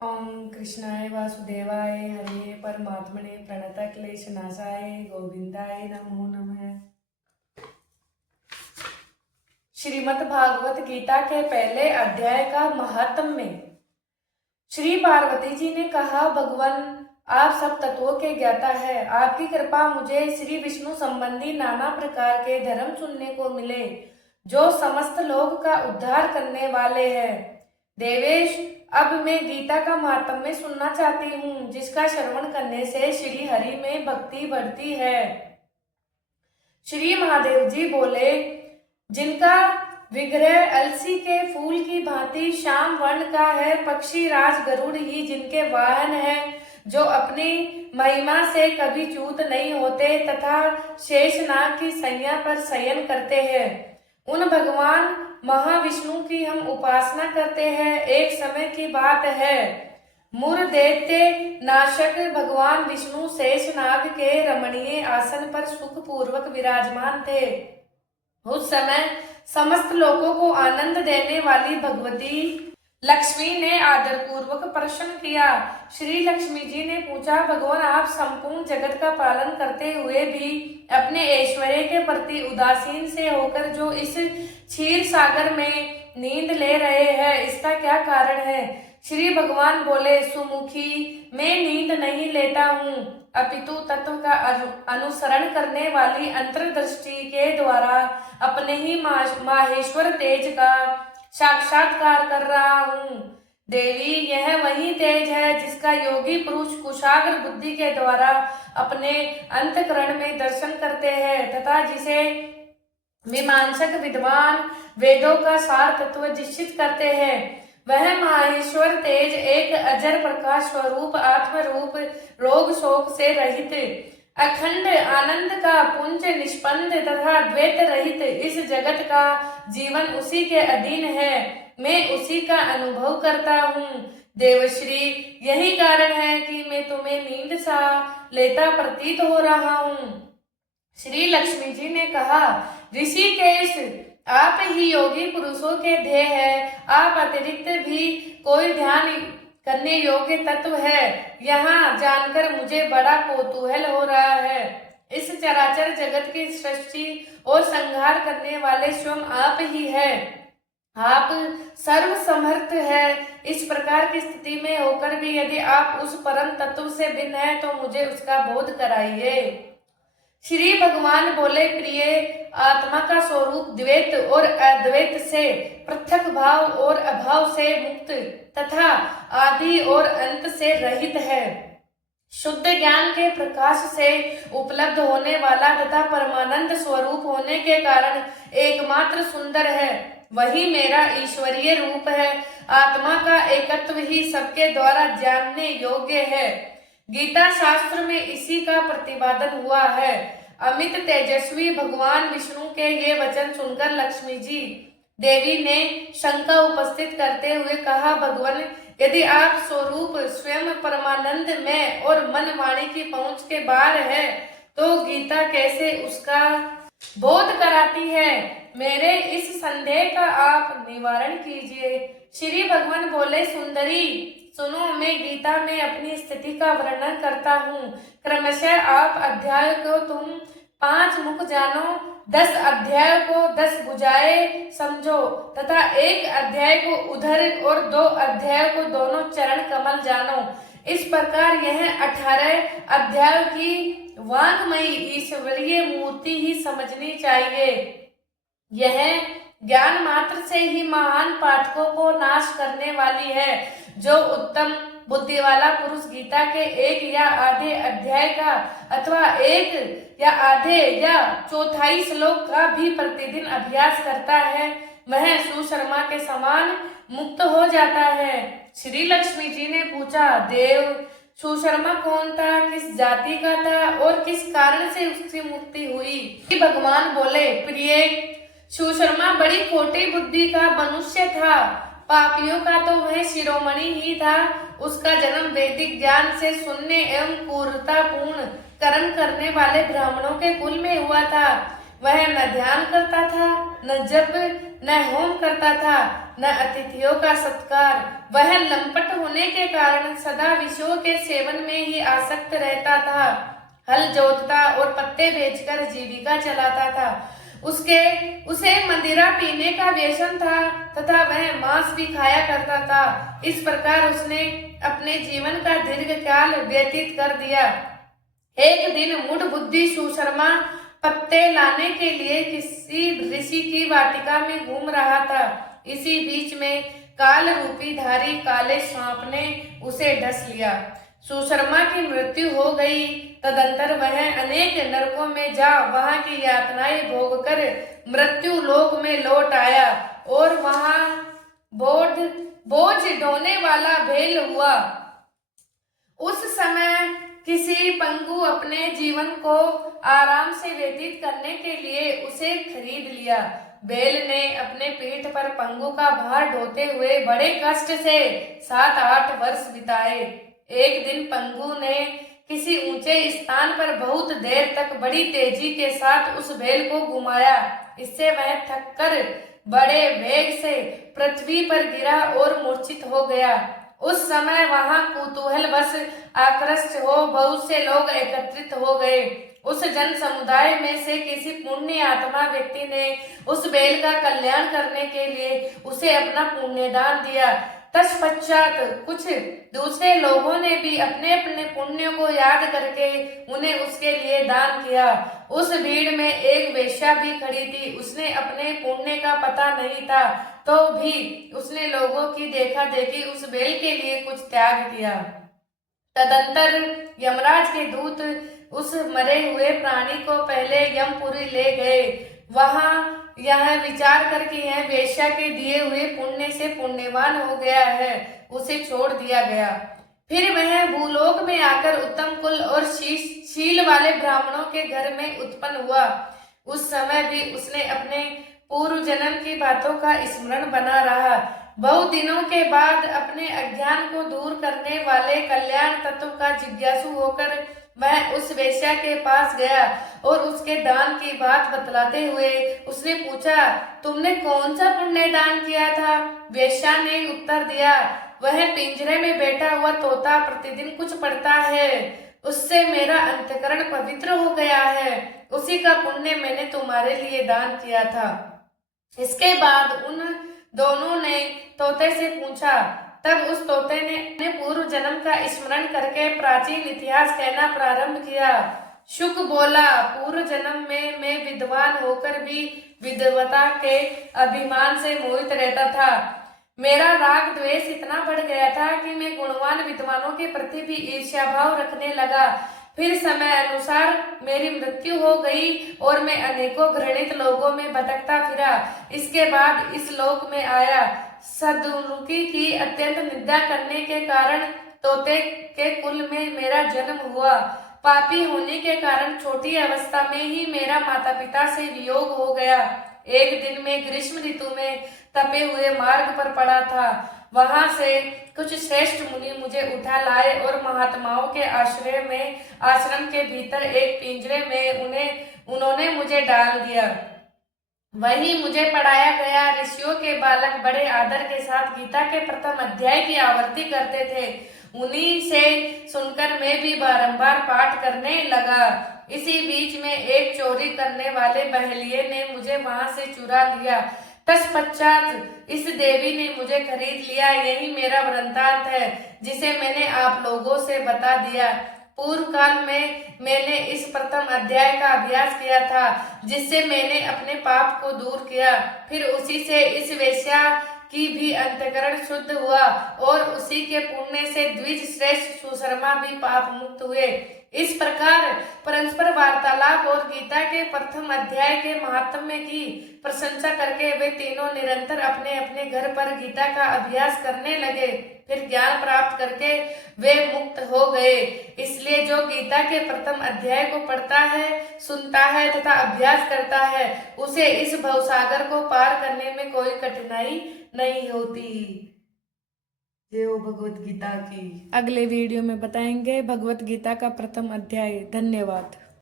ओम कृष्णाय वासुदेवाय हरे परमात्मने प्रणतक्लेशनाशाय गोविंदाय नमो नमः। श्रीमद् भागवत गीता के पहले अध्याय का महात्म्य। श्री पार्वती जी ने कहा, भगवान आप सब तत्वों के ज्ञाता है। आपकी कृपा मुझे श्री विष्णु संबंधी नाना प्रकार के धर्म सुनने को मिले जो समस्त लोक का उद्धार करने वाले हैं। देवेश, अब मैं गीता का महात्म्य सुनना चाहती हूँ, जिसका श्रवण करने से श्री हरि में भक्ति बढ़ती है। श्री महादेव जी बोले, जिनका विग्रह अलसी के फूल की भांति श्याम वर्ण का है, पक्षी राज गरुड़ ही जिनके वाहन है, जो अपनी महिमा से कभी च्यूत नहीं होते तथा शेषनाग की सैया पर शयन करते हैं, उन भगवान महाविष्णु की हम उपासना करते हैं। एक समय की बात है, मुर दैत्य नाशक भगवान विष्णु शेषनाग के रमणीय आसन पर सुख पूर्वक विराजमान थे। उस समय समस्त लोगों को आनंद देने वाली भगवती लक्ष्मी ने आदर पूर्वक प्रश्न किया। श्री लक्ष्मी जी ने पूछा, भगवान आप संपूर्ण जगत का पालन करते हुए भी अपने ऐश्वर्य के प्रति उदासीन से होकर जो इस क्षीर सागर में नींद ले रहे हैं, इसका क्या कारण है? श्री भगवान बोले, सुमुखी, मैं नींद नहीं लेता हूँ, अपितु तत्व का अनुसरण करने वाली अंतर्दृष्टि के द्वारा अपने ही माहेश्वर तेज का साक्षात्कार कर रहा हूँ। देवी, यह वही तेज है जिसका योगी पुरुष कुशाग्र बुद्धि के द्वारा अपने अंतःकरण में दर्शन करते हैं तथा जिसे मीमांसक विद्वान वेदों का सार तत्व निश्चित करते हैं। वह माहेश्वर तेज एक अजर प्रकाश स्वरूप आत्मरूप रोग शोक से रहित अखंड आनंद का पुंज निष्पन्द तथा द्वैत रहित इस जगत का जीवन उसी के अधीन है। मैं उसी का अनुभव करता हूँ। देवश्री, यही कारण है कि मैं तुम्हें नींद सा लेता प्रतीत हो रहा हूँ। श्री लक्ष्मी जी ने कहा, ऋषिकेश, आप ही योगी पुरुषों के ध्येय है। आप अतिरिक्त भी कोई ध्यान करने योग्य तत्व है, यहाँ जानकर मुझे बड़ा कौतूहल हो रहा है। इस चराचर जगत की सृष्टि और संहार करने वाले स्वयं आप ही है। आप सर्व समर्थ है। इस प्रकार की स्थिति में होकर भी यदि आप उस परम तत्व से भिन्न है तो मुझे उसका बोध कराइए। श्री भगवान बोले, प्रिय, आत्मा का स्वरूप द्वैत और अद्वैत से पृथक भाव और अभाव से मुक्त तथा आदि और अंत से रहित है। शुद्ध ज्ञान के प्रकाश से उपलब्ध होने वाला तथा परमानंद स्वरूप होने के कारण एकमात्र सुंदर है। वही मेरा ईश्वरीय रूप है। आत्मा का एकत्व ही सबके द्वारा जानने योग्य है। गीता शास्त्र में इसी का प्रतिपादन हुआ है। अमित तेजस्वी भगवान विष्णु के ये वचन सुनकर लक्ष्मी जी देवी ने शंका उपस्थित करते हुए कहा, भगवान, यदि आप स्वरूप स्वयं परमानंद में और मन वाणी की पहुंच के बाहर है तो गीता कैसे उसका बोध कराती है? मेरे इस संदेह का आप निवारण कीजिए। श्री भगवान बोले, सुंदरी, सुनो, मैं गीता में अपनी स्थिति का वर्णन करता हूँ। क्रमशः आप अध्याय को तुम 5 मुख जानो, 10 अध्याय को 10 भुजाएं समझो तथा एक अध्याय को उधर और 2 अध्याय को दोनों चरण कमल जानो। इस प्रकार यह 18 अध्याय की वांगमयी ईश्वरीय मूर्ति ही समझनी चाहिए। यह ज्ञान मात्र से ही महान पाठकों को नाश करने वाली है। जो उत्तम बुद्धि वाला पुरुष गीता के 1 या आधे अध्याय का अथवा 1 या आधे या चौथाई श्लोक का भी प्रतिदिन अभ्यास करता है, वह सुशर्मा के समान मुक्त हो जाता है। श्री लक्ष्मी जी ने पूछा, देव, सुशर्मा कौन था, किस जाति का था और किस कारण से उसकी मुक्ति हुई? भगवान बोले, प्रिय, सुशर्मा बड़ी खोटी बुद्धि का मनुष्य था। पापियों का तो वह शिरोमणि ही था। उसका जन्म वैदिक ज्ञान से शून्य एवं क्रूरतापूर्ण कर्म करने वाले ब्राह्मणों के कुल में हुआ था। वह न ध्यान करता था, न जप, न होम करता था, न अतिथियों का सत्कार। वह लंपट होने होने के कारण सदा विषयों के सेवन में ही आसक्त रहता था। हल जोतता और पत्ते बेचकर जीविका चलाता था। उसे मदिरा पीने का व्यसन था तथा वह मांस भी खाया करता था। इस प्रकार उसने अपने जीवन का दीर्घकाल व्यतीत कर दिया। एक दिन मूढ़ बुद्धि सुशर्मा पत्ते लाने के लिए किसी ऋषि की वाटिका में घूम रहा था। इसी बीच में काल रूपी धारी काले सांप ने उसे डस लिया। सुशर्मा की मृत्यु हो गई। तदंतर वह अनेक नरकों में जा वहां की यातनाएं भोग कर मृत्यु लोक में लौट आया और वहां बोझ ढोने वाला भेल हुआ। उस समय किसी पंगु अपने जीवन को आराम से व्यतीत करने के लिए उसे खरीद लिया। बैल ने अपने पीठ पर पंगु का भार ढोते हुए बड़े कष्ट से 7-8 वर्ष बिताए। एक दिन पंगु ने किसी ऊंचे स्थान पर बहुत देर तक बड़ी तेजी के साथ उस बैल को घुमाया। इससे वह थककर बड़े वेग से पृथ्वी पर गिरा और मूर्छित हो गया। उस समय वहां कुतूहलवश आकृष्ट हो बहुत से लोग एकत्रित हो गए। उस जन समुदाय में से किसी पुण्य आत्मा व्यक्ति ने उस बैल का कल्याण करने के लिए उसे अपना पुण्यदान दिया। तत्पश्चात कुछ दूसरे लोगों ने भी अपने अपने पुण्य को याद करके उन्हें उसके लिए दान किया। उस भीड़ में एक वेश्या भी खड़ी थी। उसने अपने पुण्य का पता नहीं था तो भी उसने लोगों की देखा देखी उस बैल के लिए कुछ त्याग किया। तदंतर यमराज के दूत उस मरे हुए प्राणी को पहले यमपुरी ले गए। वहां यह विचार करके यह वेश्या के दिए हुए पुण्य से पुण्यवान हो गया है, उसे छोड़ दिया गया। फिर वह भूलोक में आकर उत्तम कुल और शील वाले ब्राह्मणों के घर में उत्पन्न हुआ। उस समय भी उसने अपने पूर्व जन्म की बातों का स्मरण बना रहा। बहुत दिनों के बाद अपने अज्ञान को दूर करने वाले कल्याण तत्व का जिज्ञासु होकर वह उस वेश्या के पास गया और उसके दान की बात बतलाते हुए उसने पूछा, तुमने कौन सा पुण्य दान किया था? वेश्या ने उत्तर दिया, वह पिंजरे में बैठा हुआ तोता प्रतिदिन कुछ पढ़ता है, उससे मेरा अंतःकरण पवित्र हो गया है, उसी का पुण्य मैंने तुम्हारे लिए दान किया था। इसके बाद उन दोनों ने तोते से पूछा। तब उस तोते ने अपने पूर्व जन्म का स्मरण करके प्राचीन इतिहास कहना प्रारंभ किया। शुक बोला, पूर्व जन्म में मैं विद्वान होकर भी विद्वता के अभिमान से मोहित रहता था। मेरा राग द्वेष इतना बढ़ गया था कि मैं गुणवान विद्वानों के प्रति भी ईर्ष्या भाव रखने लगा। फिर समय अनुसार मेरी मृत्यु हो गई और मैं अनेकों घृणित लोगों में भटकता फिरा। इसके बाद इस लोक में आया। सदरुकी की अत्यंत निंदा करने के कारण तोते के कुल में मेरा जन्म हुआ। पापी होने के कारण छोटी अवस्था में ही मेरा माता पिता से वियोग हो गया। एक दिन में ग्रीष्म ऋतु में तपे हुए मार्ग पर पड़ा था। वहां से कुछ श्रेष्ठ मुनि मुझे उठा लाए और महात्माओं के आश्रम के भीतर एक पिंजरे में उन्होंने मुझे डाल दिया। वहीं मुझे पढ़ाया गया। ऋषियों के बालक बड़े आदर के साथ गीता के प्रथम अध्याय की आवृत्ति करते थे। उन्हीं से सुनकर मैं भी बारंबार पाठ करने लगा। इसी बीच में एक चोरी करने वाले बहेलिये ने मुझे वहां से चुरा लिया। तत्पश्चात इस देवी ने मुझे खरीद लिया। यही मेरा वृत्तांत है जिसे मैंने आप लोगों से बता दिया। पूर्व काल में मैंने इस प्रथम अध्याय का अभ्यास किया था जिससे मैंने अपने पाप को दूर किया। फिर उसी से इस वेश्या की भी अंतःकरण शुद्ध हुआ और उसी के पुण्य से द्विज श्रेष्ठ सुशर्मा भी पाप मुक्त हुए। इस प्रकार परस्पर वार्तालाप और गीता के प्रथम अध्याय के महात्म्य की प्रशंसा करके वे तीनों निरंतर अपने अपने घर पर गीता का अभ्यास करने लगे। फिर ज्ञान प्राप्त करके वे मुक्त हो गए। इसलिए जो गीता के प्रथम अध्याय को पढ़ता है, सुनता है तथा अभ्यास करता है, उसे इस भवसागर को पार करने में कोई कठिनाई नहीं होती। जय हो भगवत गीता की। अगले वीडियो में बताएंगे भगवत गीता का प्रथम अध्याय। धन्यवाद।